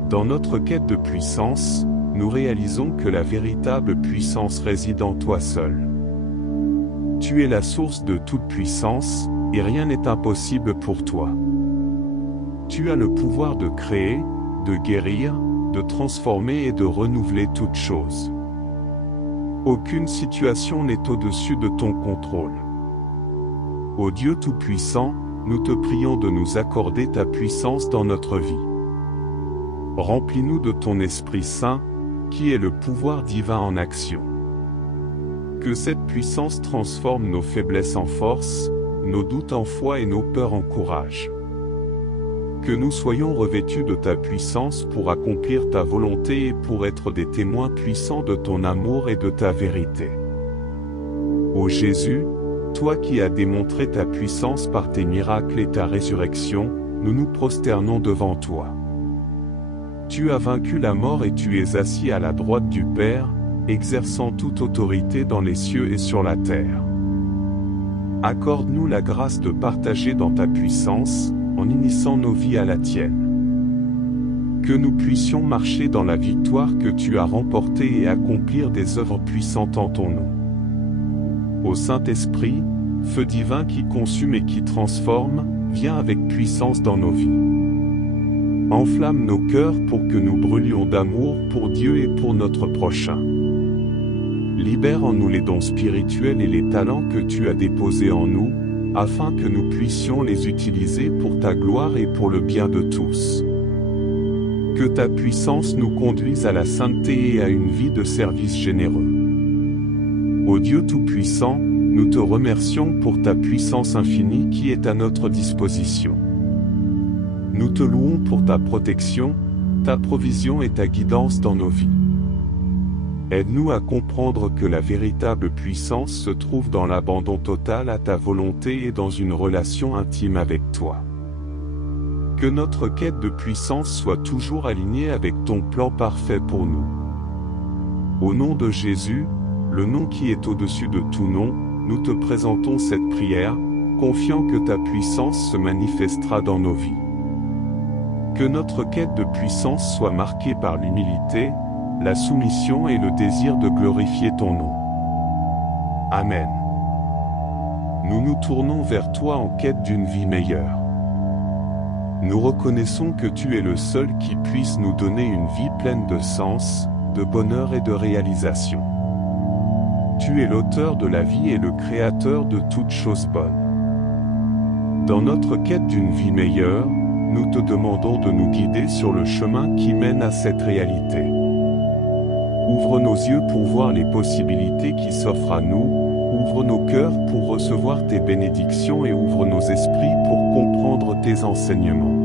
Dans notre quête de puissance, nous réalisons que la véritable puissance réside en toi seul. Tu es la source de toute puissance, et rien n'est impossible pour toi. Tu as le pouvoir de créer, de guérir, de transformer et de renouveler toutes choses. Aucune situation n'est au-dessus de ton contrôle. Ô Dieu Tout-Puissant, nous te prions de nous accorder ta puissance dans notre vie. Remplis-nous de ton Esprit Saint, qui est le pouvoir divin en action. Que cette puissance transforme nos faiblesses en force, nos doutes en foi et nos peurs en courage. Que nous soyons revêtus de ta puissance pour accomplir ta volonté et pour être des témoins puissants de ton amour et de ta vérité. Ô Jésus, toi qui as démontré ta puissance par tes miracles et ta résurrection, nous nous prosternons devant toi. Tu as vaincu la mort et tu es assis à la droite du Père, exerçant toute autorité dans les cieux et sur la terre. Accorde-nous la grâce de partager dans ta puissance, en unissant nos vies à la tienne. Que nous puissions marcher dans la victoire que tu as remportée et accomplir des œuvres puissantes en ton nom. Ô Saint-Esprit, feu divin qui consume et qui transforme, viens avec puissance dans nos vies. Enflamme nos cœurs pour que nous brûlions d'amour pour Dieu et pour notre prochain. Libère en nous les dons spirituels et les talents que tu as déposés en nous, afin que nous puissions les utiliser pour ta gloire et pour le bien de tous. Que ta puissance nous conduise à la sainteté et à une vie de service généreux. Ô Dieu Tout-Puissant, nous te remercions pour ta puissance infinie qui est à notre disposition. Nous te louons pour ta protection, ta provision et ta guidance dans nos vies. Aide-nous à comprendre que la véritable puissance se trouve dans l'abandon total à ta volonté et dans une relation intime avec toi. Que notre quête de puissance soit toujours alignée avec ton plan parfait pour nous. Au nom de Jésus, le nom qui est au-dessus de tout nom, nous te présentons cette prière, confiant que ta puissance se manifestera dans nos vies. Que notre quête de puissance soit marquée par l'humilité, la soumission et le désir de glorifier ton nom. Amen. Nous nous tournons vers toi en quête d'une vie meilleure. Nous reconnaissons que tu es le seul qui puisse nous donner une vie pleine de sens, de bonheur et de réalisation. Tu es l'auteur de la vie et le créateur de toutes choses bonnes. Dans notre quête d'une vie meilleure, nous te demandons de nous guider sur le chemin qui mène à cette réalité. Ouvre nos yeux pour voir les possibilités qui s'offrent à nous, ouvre nos cœurs pour recevoir tes bénédictions et ouvre nos esprits pour comprendre tes enseignements.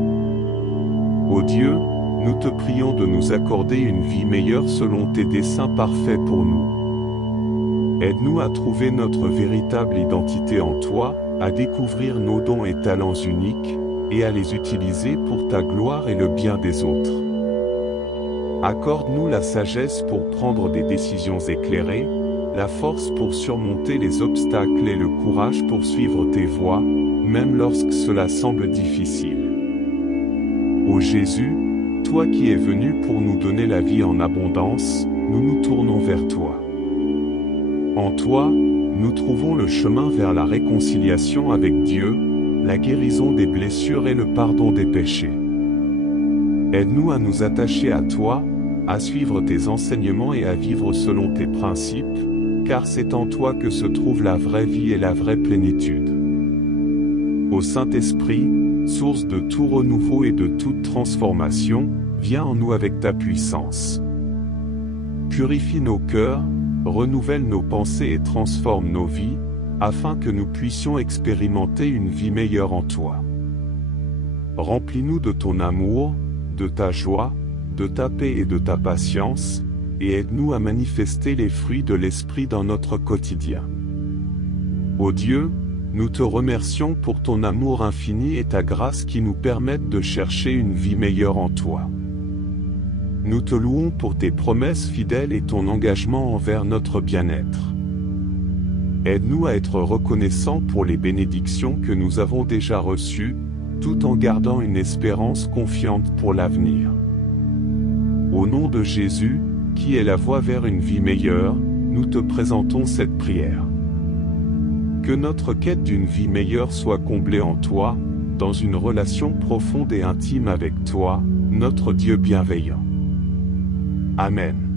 Ô Dieu, nous te prions de nous accorder une vie meilleure selon tes desseins parfaits pour nous. Aide-nous à trouver notre véritable identité en toi, à découvrir nos dons et talents uniques, et à les utiliser pour ta gloire et le bien des autres. Accorde-nous la sagesse pour prendre des décisions éclairées, la force pour surmonter les obstacles et le courage pour suivre tes voies, même lorsque cela semble difficile. Ô Jésus, toi qui es venu pour nous donner la vie en abondance, nous nous tournons vers toi. En toi, nous trouvons le chemin vers la réconciliation avec Dieu, la guérison des blessures et le pardon des péchés. Aide-nous à nous attacher à toi, à suivre tes enseignements et à vivre selon tes principes, car c'est en toi que se trouve la vraie vie et la vraie plénitude. Ô Saint-Esprit, source de tout renouveau et de toute transformation, viens en nous avec ta puissance. Purifie nos cœurs, renouvelle nos pensées et transforme nos vies, afin que nous puissions expérimenter une vie meilleure en toi. Remplis-nous de ton amour, de ta joie, de ta paix et de ta patience, et aide-nous à manifester les fruits de l'Esprit dans notre quotidien. Ô Dieu, nous te remercions pour ton amour infini et ta grâce qui nous permettent de chercher une vie meilleure en toi. Nous te louons pour tes promesses fidèles et ton engagement envers notre bien-être. Aide-nous à être reconnaissants pour les bénédictions que nous avons déjà reçues, tout en gardant une espérance confiante pour l'avenir. Au nom de Jésus, qui est la voie vers une vie meilleure, nous te présentons cette prière. Que notre quête d'une vie meilleure soit comblée en toi, dans une relation profonde et intime avec toi, notre Dieu bienveillant. Amen.